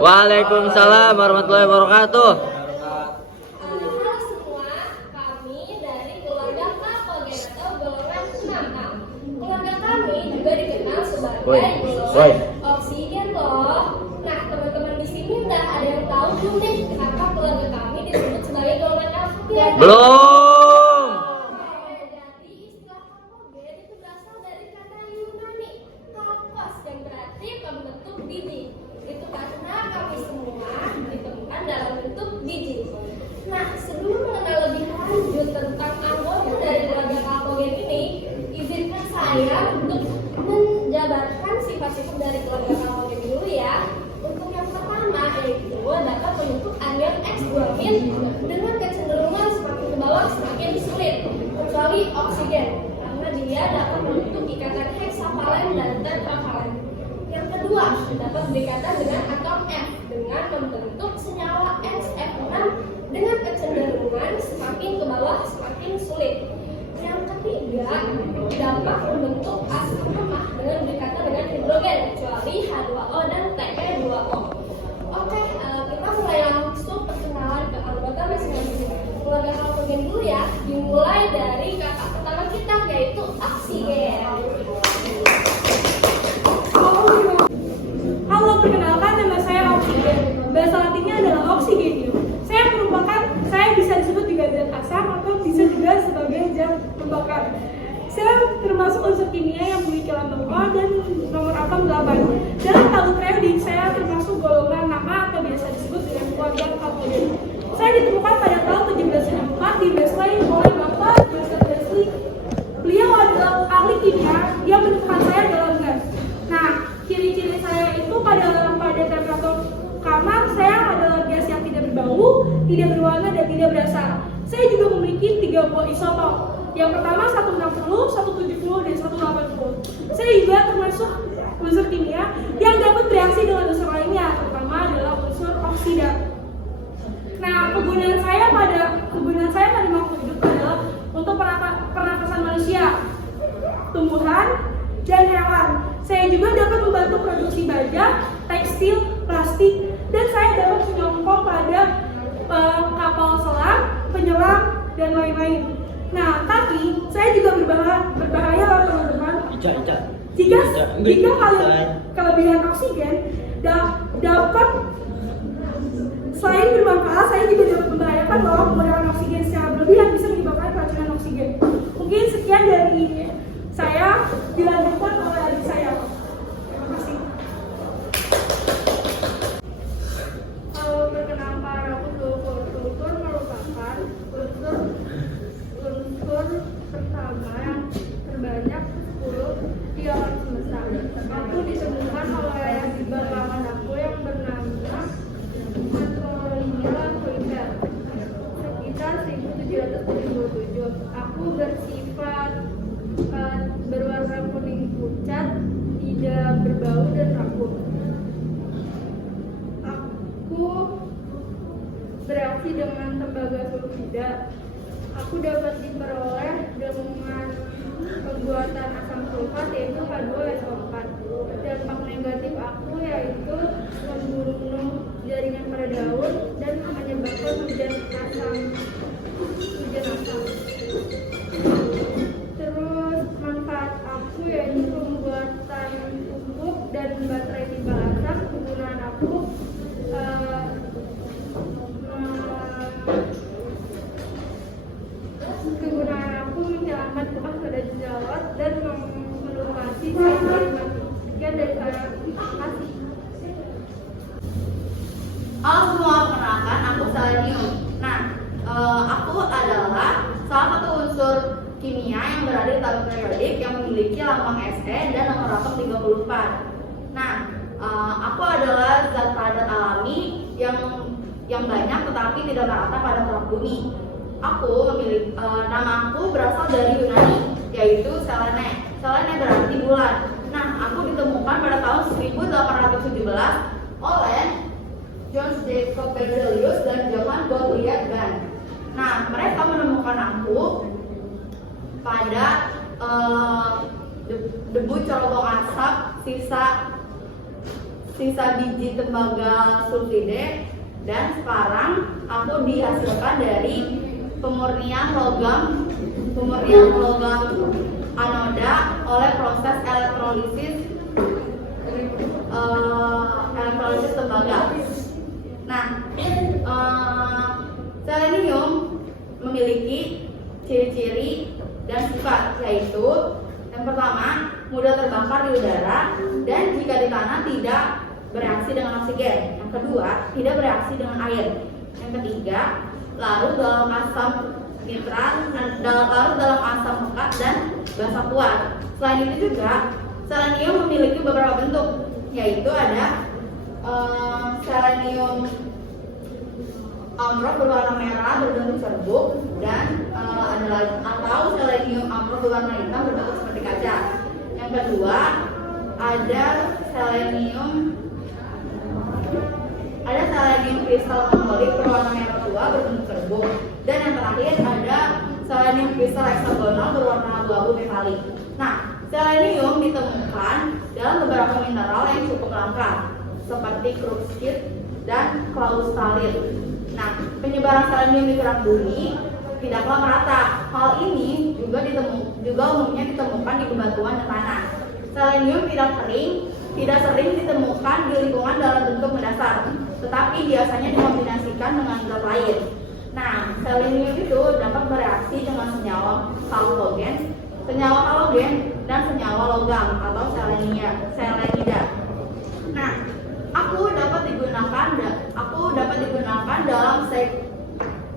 Waalaikumsalam warahmatullahi wabarakatuh. Halo semua, kami dari keluarga Kapogen atau golongan 6A. Keluarga kami juga dikenal sebagai golongan oksigen loh. Nah, teman-teman di sini udah ada yang tahu belum deh kenapa keluarga kami disebut sebagai golongan oksigen? Belum. Jadi istilah Kapogen itu berasal dari kata Yunani kapos yang berarti pembentuk biji. Itu karena kami semua ditemukan dalam bentuk biji. Nah, sebelum mengenal lebih lanjut tentang anggota dari keluarga Kapogen ini, izinkan saya untuk menjabarkan sifat-sifat dari keluarga Kapogen dulu ya. Untuk yang pertama yaitu dapat membentuk anion X-guanin dengan kecenderungan semakin ke bawah semakin sulit, kecuali oksigen, karena dia dapat membentuk ikatan heksavalen dan tetravalen. Yang kedua, dapat berikatan dengan atom F dengan membentuk senyawa XF6 dengan kecenderungan semakin ke bawah semakin sulit. Yang ketiga, dapat membentuk asam lemah dengan berikatan dengan hidrogen kecuali H2O dan Te2O. Oke, kita mulai langsung perkenalan ke anggota masing-masing. Keluarga Kapogen dulu ya, dimulai dari kakak pertama kita yaitu oksigen. Halo, perkenalkan nama saya oksigen. Bahasa latinnya adalah oxygenium. Saya bisa disebut juga zat asam atau bisa juga sebagai zat pembakar. Saya termasuk unsur kimia yang memiliki lambang O dan nomor atom 8. Dalam tahu periodik, saya termasuk golongan nama atau biasa disebut dengan keluarga Kapogen. Saya ditemukan pada tahun 1764 di Berkeley oleh Bapak Joseph Berkeley. Beliau adalah ahli kimia. Dia menemukan saya dalam gas. Nah, ciri-ciri saya itu pada temperatur kamar saya adalah gas yang tidak berbau, tidak berwarna dan tidak berasa. Saya juga memiliki 3 buah isotop. Yang pertama 160, 170 dan 180. Saya juga termasuk unsur kimia yang dapat bereaksi dengan unsur lainnya, terutama adalah unsur oksida. Nah, kegunaan saya pada makhluk hidup adalah untuk pernapasan manusia, tumbuhan, dan hewan. Saya juga dapat membantu produksi baja, tekstil, plastik, dan saya dapat menyongkok pada kapal selam, penyelam, dan lain-lain. Nah, tapi saya juga berbahaya loh teman-teman. Jika kelebihan oksigen dapat selain bermanfaat, saya juga dapat membahayakan loh. Penggunaan oksigen secara berlebihan bisa menyebabkan keracunan oksigen. Mungkin sekian dari saya, dilanjutkan oleh adik saya. Terima kasih. Perkenalkan, sulfur merupakan unsur pertama yang terbanyak 10 di alam semesta. Aku ditemukan oleh berlawan aku yang bernama Antonio Kuiper sekitar 1777. Aku bersifat berwarna kuning pucat, tidak berbau dan rapuh. Aku bereaksi dengan tembaga sulfida. Aku dapat diperoleh dengan pembuatan asam sulfat yaitu H2SO4. Dampak negatif aku yaitu membunuh jaringan pada daun dan menyebabkan hujan asam. Terus manfaat aku yaitu pembuatan pupuk dan baterai timbal asam. Kegunaan aku menghilangkan bekas pada jerawat dan melumasi sel-sel mati. Sekian dari saya. Terima kasih. Halo semua, perkenalkan aku Selenium. Nah, aku adalah salah satu unsur kimia yang berada di tabel periodik yang memiliki lambang Se dan nomor atom 34. Nah, aku adalah zat padat alami yang banyak tetapi tidak merata pada permukaan bumi. Nama aku berasal dari Yunani, yaitu Selene. Selene berarti bulan. Nah, aku ditemukan pada tahun 1817 oleh John Jacob Berzelius dan Johann Gottlieb Galle. Nah, mereka menemukan aku pada debu corobong asap sisa sisa biji tembaga sulfide, dan sekarang aku dihasilkan dari pemurnian logam anoda oleh proses elektrolisis tembaga. Nah, selenium memiliki ciri-ciri dan sifat, yaitu yang pertama, mudah terbakar di udara dan jika di tanah tidak bereaksi dengan oksigen. Yang kedua, tidak bereaksi dengan air. Yang ketiga, larut dalam asam nitrat, larut dalam asam pekat dan basa kuat. Selain itu juga, selenium memiliki beberapa bentuk, yaitu ada selenium amrod berwarna merah berbentuk serbuk dan atau selenium amrod berwarna hitam berbentuk seperti kaca. Yang kedua ada selenium kristal mongolit berwarna merah tua berbentuk serbuk, dan yang terakhir ada selenium kristal heksagonal berwarna abu-abu metalik. Nah, selenium ditemukan dalam beberapa mineral yang cukup langka seperti kruxit dan klaustalit. Nah, penyebaran selenium di permukaan bumi tidaklah merata. Hal ini juga umumnya ditemukan di bebatuan dan tanah. Selenium tidak sering ditemukan di lingkungan dalam bentuk mendasar, tetapi biasanya dikombinasikan dengan zat lain. Nah, selenium itu dapat bereaksi dengan senyawa halogen, dan senyawa logam atau selenida. Nah, aku dapat digunakan dalam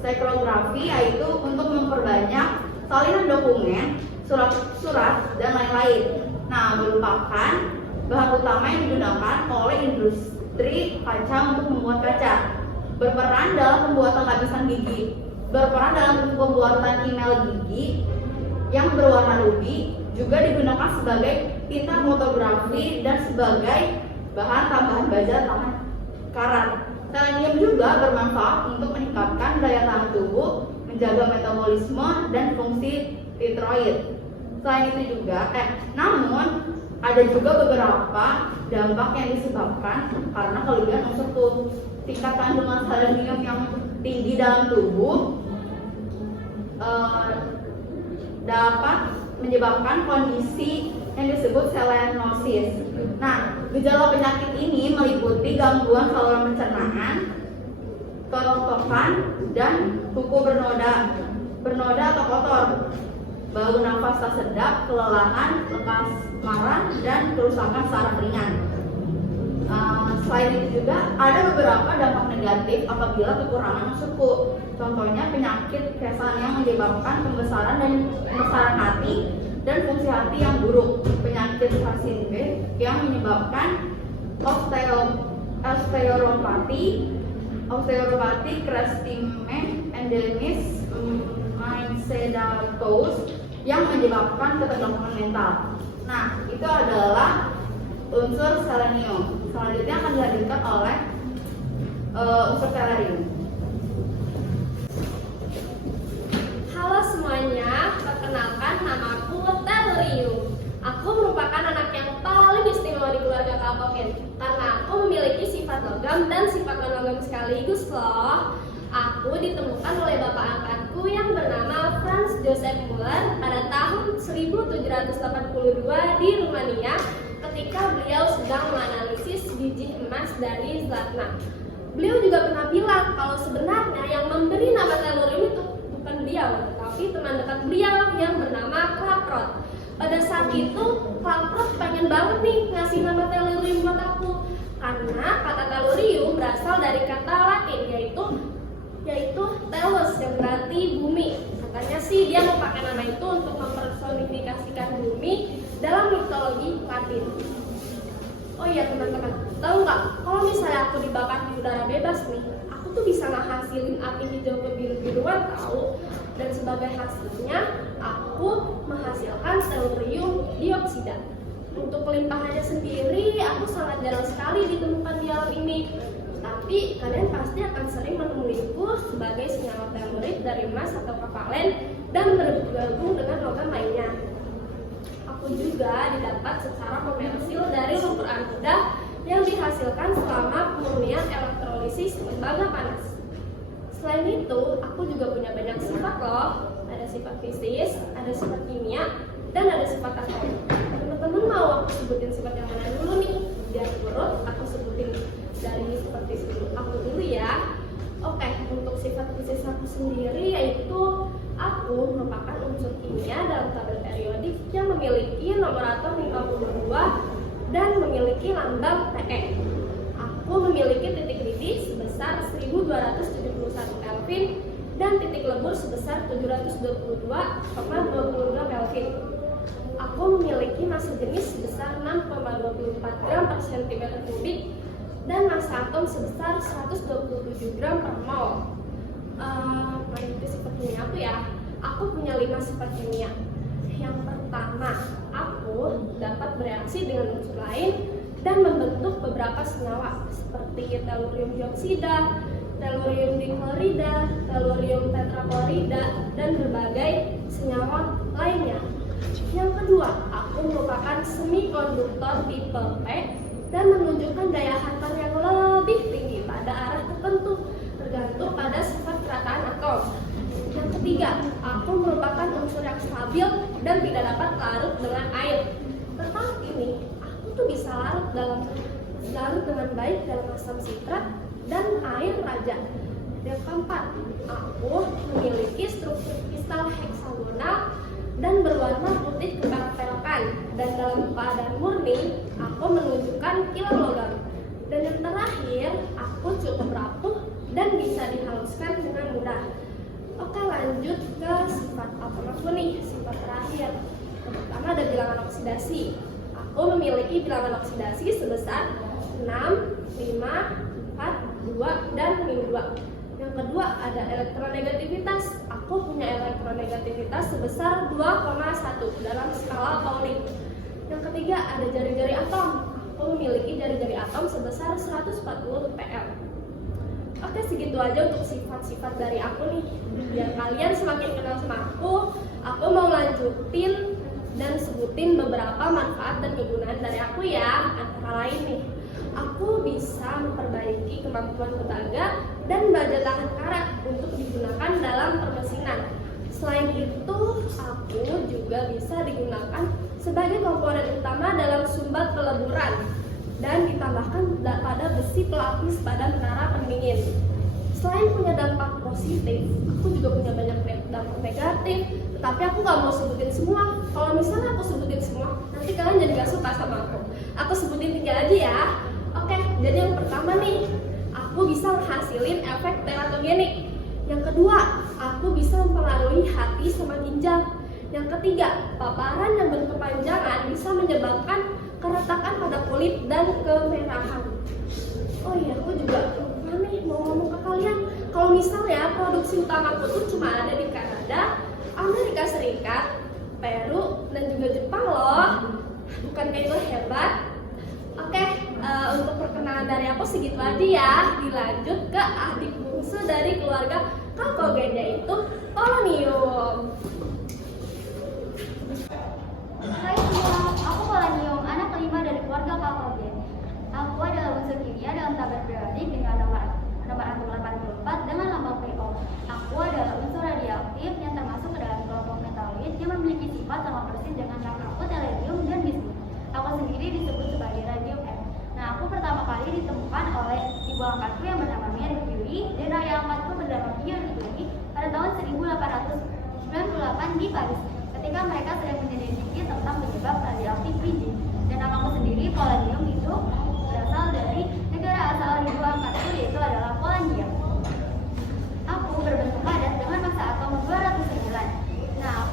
sekrografi, yaitu untuk memperbanyak salinan dokumen, surat dan lain-lain. Nah, merupakan bahan utama yang digunakan oleh industri kaca untuk membuat kaca. Berperan dalam pembuatan lapisan gigi, berperan dalam pembuatan email gigi yang berwarna ruby, juga digunakan sebagai tinta fotografi dan sebagai bahan tambahan baja tahan karat. Selenium juga bermanfaat untuk meningkatkan daya tahan tubuh, menjaga metabolisme dan fungsi tiroid. Selain itu juga, namun ada juga beberapa dampak yang disebabkan karena kelebihan unsur tubuh. Tingkat kandungan selenium yang tinggi dalam tubuh dapat menyebabkan kondisi yang disebut selenosis. Nah, gejala penyakit ini meliputi gangguan saluran pencernaan, kerontokan, dan kuku bernoda atau kotor, bau nafas tak sedap, kelelahan, lekas marah, dan kerusakan saraf ringan. Selain itu juga ada beberapa dampak negatif apabila kekurangan unsur Q. Contohnya penyakit kesan yang menyebabkan pembesaran hati dan fungsi hati yang buruk, penyakit Hashimoto yang menyebabkan osteoropati, crestime endemis, myxedatos yang menyebabkan ketergantungan mental. Nah, itu adalah unsur selenium. Selanjutnya akan dilanjutkan oleh unsur tellurium. Halo semuanya, perkenalkan namaku Tellurium. Aku merupakan anak yang paling istimewa di keluarga Kalkogen karena aku memiliki sifat logam dan sifat non-logam sekaligus loh. Aku ditemukan oleh bapak angkatku yang bernama Franz Joseph Müller pada tahun 1782 di Rumania ketika beliau sedang menganalisis biji emas dari Zlatna. Beliau juga pernah bilang kalau sebenarnya yang memberi nama tellurium itu bukan beliau, tetapi teman dekat beliau yang bernama Klaproth. Pada saat itu, Klaproth pengen banget nih ngasih nama tellurium buat aku, karena kata tellurium berasal dari kata Latin yaitu tellus yang berarti bumi. Katanya sih dia mau pakai nama itu untuk mempersonifikasikan bumi dalam mitologi Latin. Oh iya teman-teman, tahu nggak kalau misalnya aku dibakar di udara bebas nih, aku tuh bisa ngehasilin api hijau kebiru-biruan tahu. Dan sebagai hasilnya, aku menghasilkan tellurium dioksida. Untuk kelimpahannya sendiri, aku sangat jarang sekali ditemukan di alam ini. Tapi kalian pasti akan sering menemuiku sebagai senyawa tellurid dari emas atau kovalen dan bergabung dengan logam lainnya. Aku juga didapat secara komersil dari lumpur anoda yang dihasilkan selama pemurnian elektrolisis lembaga panas. Selain itu, aku juga punya banyak sifat loh. Ada sifat fisik, ada sifat kimia, dan ada sifat atom. Teman-teman mau aku sebutin sifat yang mana dulu nih? Biar urut, aku sebutin dari sifat fisik aku dulu ya. Oke, untuk sifat fisik aku sendiri yaitu aku merupakan unsur kimia dalam tabel periodik yang memiliki nomor atom 52 dan memiliki lambang Te. Aku memiliki titik didih sebesar 1271 Kelvin dan titik lebur sebesar 722,22 Kelvin. Aku memiliki massa jenis sebesar 6,24 gram per cm kubik dan massa atom sebesar 127 gram per mol. Itu sifat kimia aku ya. Aku punya 5 sifat kimia. Yang pertama, aku dapat bereaksi dengan unsur lain dan membentuk beberapa senyawa seperti tellurium dioksida, tellurium diklorida, tellurium tetraklorida, dan berbagai senyawa lainnya. Yang kedua, aku merupakan semikonduktor tipe P dan menunjukkan daya hantar yang lebih tinggi pada arah tertentu tergantung pada sifat kerataan atom. Yang ketiga, aku merupakan unsur yang stabil dan tidak dapat larut dengan air. Tetapi ini, aku tuh bisa larut dengan baik dalam asam sitrat dan air raja. Yang keempat, aku memiliki struktur kristal heksagonal dan berwarna putih kepel-pelkan, dan dalam keadaan murni aku menunjukkan kilau logam. Dan yang terakhir, aku cukup rapuh dan bisa dihaluskan dengan mudah. Oke, lanjut ke sifat atom aku nih, sifat terakhir. Yang pertama ada bilangan oksidasi. Aku memiliki bilangan oksidasi sebesar 6, 5, 4, 2, dan -2. Yang kedua ada elektronegativitas. Aku punya elektronegativitas sebesar 2,1 dalam skala Pauling. Yang ketiga ada jari-jari atom. Aku memiliki jari-jari atom sebesar 140 pl. Oke, segitu aja untuk sifat-sifat dari aku nih. Biar kalian semakin kenal sama aku mau lanjutin dan sebutin beberapa manfaat dan kegunaan dari aku ya. Antara lain nih, aku bisa memperbaiki kemampuan tenaga dan baja tahan karat untuk digunakan dalam permesinan. Selain itu, aku juga bisa digunakan sebagai komponen utama dalam sumbat peleburan dan ditambahkan pada besi pelapis pada menara pendingin. Selain punya dampak positif, aku juga punya banyak dampak negatif, tetapi aku nggak mau sebutin semua. Kalau misalnya aku sebutin semua, nanti kalian jadi gak suka sama aku. Aku sebutin 3 aja ya. Oke, jadi yang pertama nih, aku bisa menghasilin efek teratogenik. Yang kedua, aku bisa mempengaruhi hati sama ginjal. Yang ketiga, paparan yang berkepanjangan bisa menyebabkan keretakan pada kulit dan kemerahan. Oh iya, aku juga lupa nih mau ngomong ke kalian. Kalau misalnya produksi utamaku tuh cuma ada di Kanada, Amerika Serikat, Peru, dan juga Jepang loh. Bukan kayak itu hebat? Oke, untuk perkenalan dari aku segitu aja ya. Dilanjut ke adik bungsu dari keluarga Kalkogenda itu polonium. Hai semua, aku polonium, anak kelima dari keluarga Kalkogen. Aku adalah unsur kimia dalam tabel periodik dengan nomor atom 84 dengan lambang PO. Aku adalah unsur radioaktif yang termasuk ke dalam kelompok metaloid yang memiliki sifat sama persis dengan kapur, selenium, dan bismut. Aku sendiri disebut sebagai radium M. Nah, aku pertama kali ditemukan oleh ibu angkatku yang bernama Mary Curie dan ayah angkatku bernama Pierre Curie pada tahun 1898 di Paris, ketika mereka sedang menyelidiki tentang penyebab radioaktif biji. Dan namaku sendiri, polonium, itu berasal dari negara asal ibu angkatku, yaitu adalah Polandia. Aku berbentuk padat dengan massa atom 209. Nah,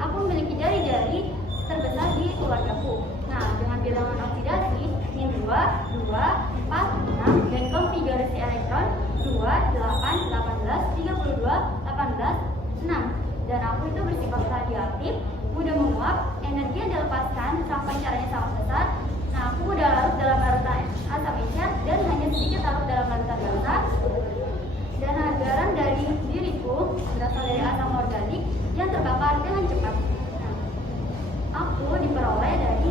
aku memiliki jari-jari terbesar di keluargaku. Nah, dengan bilangan oksidasi min 2, 4, 6, dan konfigurasi elektron 2, 8, 18, 32, 18, 6. Dan aku itu bersifat radioaktif, mudah menguap, energi yang dilepaskan sampai caranya sangat besar. Nah, aku mudah larut dalam larutan asam encer dan hanya sedikit larut dalam larutan basa. Dan garam dari diriku berasal dari asam organik yang terbakar dengan cepat. Nah, aku diperoleh dari,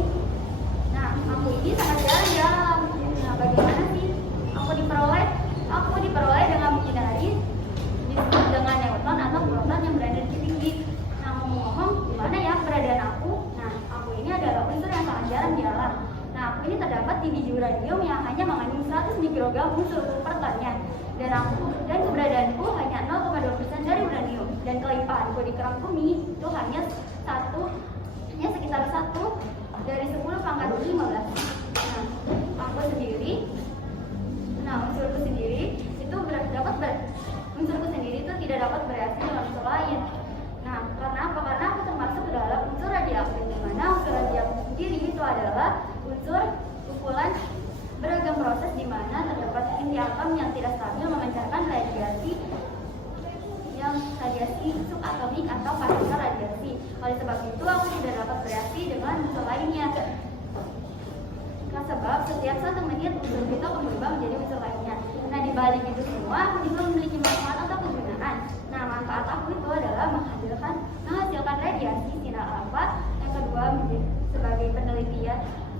aku ini sangat jarang arti biji uranium yang hanya mengandung 100 mikrogram unsur per tonnya. Dan keberadaanku hanya 0,2% dari uranium, dan kelimpahanku di kerang bumi itu hanya sekitar 1 dari 10 pangkat 15. Unsurku sendiri itu tidak dapat bereaksi dengan unsur lain. Nah, karena apa? Karena aku termasuk dalam unsur radioaktif, di mana unsur radioaktif sendiri itu adalah unsur kumpulan beragam proses di mana terdapat inti atom yang tidak stabil memancarkan radiasi subatomik atau partikel radiasi. Oleh sebab itu, aku tidak dapat bereaksi dengan unsur lainnya. Karena sebab setiap 1 menit unsur itu akan berubah menjadi unsur lainnya. Nah, di balik itu semua, aku juga memiliki manfaat atau kegunaan. Nah, manfaat aku itu adalah menghasilkan radiasi sinar alfa. Yang kedua,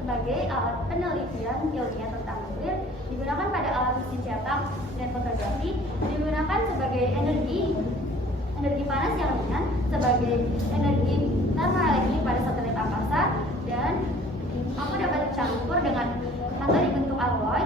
sebagai alat penelitian ilmiah tentang nuklir, digunakan pada alat mesin cetak dan fotografi, digunakan sebagai energi panas yang ringan, sebagai energi termoelektrik pada satelit angkasa, dan aku dapat dicampur dengan atau dibentuk alloy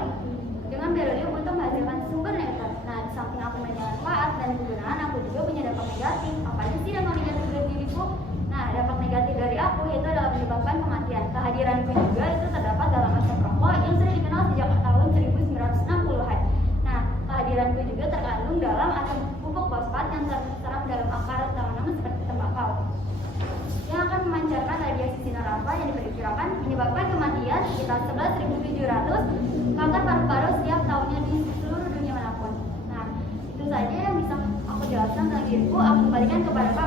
dengan beryllium untuk menghasilkan sumber neutron. Nah, di samping aku punya manfaat dan kegunaan, aku juga punya dampak negatif. Apa aja sih dampak negatif dari diriku? Nah, dampak negatif dari aku itu adalah menyebabkan kematian. Kehadiranku juga itu terdapat dalam asap rokok yang sudah dikenal sejak tahun 1960-an. Nah, kehadiranku juga terkandung dalam asam pupuk fosfat yang terserap dalam akar tanaman seperti tembakau, yang akan memancarkan radiasi sinar alfa yang diperkirakan menyebabkan kematian sekitar 11.700 kanker paru-paru setiap tahunnya di seluruh dunia manapun. Nah, itu saja yang bisa aku jelaskan tentang diriku. Aku kembalikan kepada Pak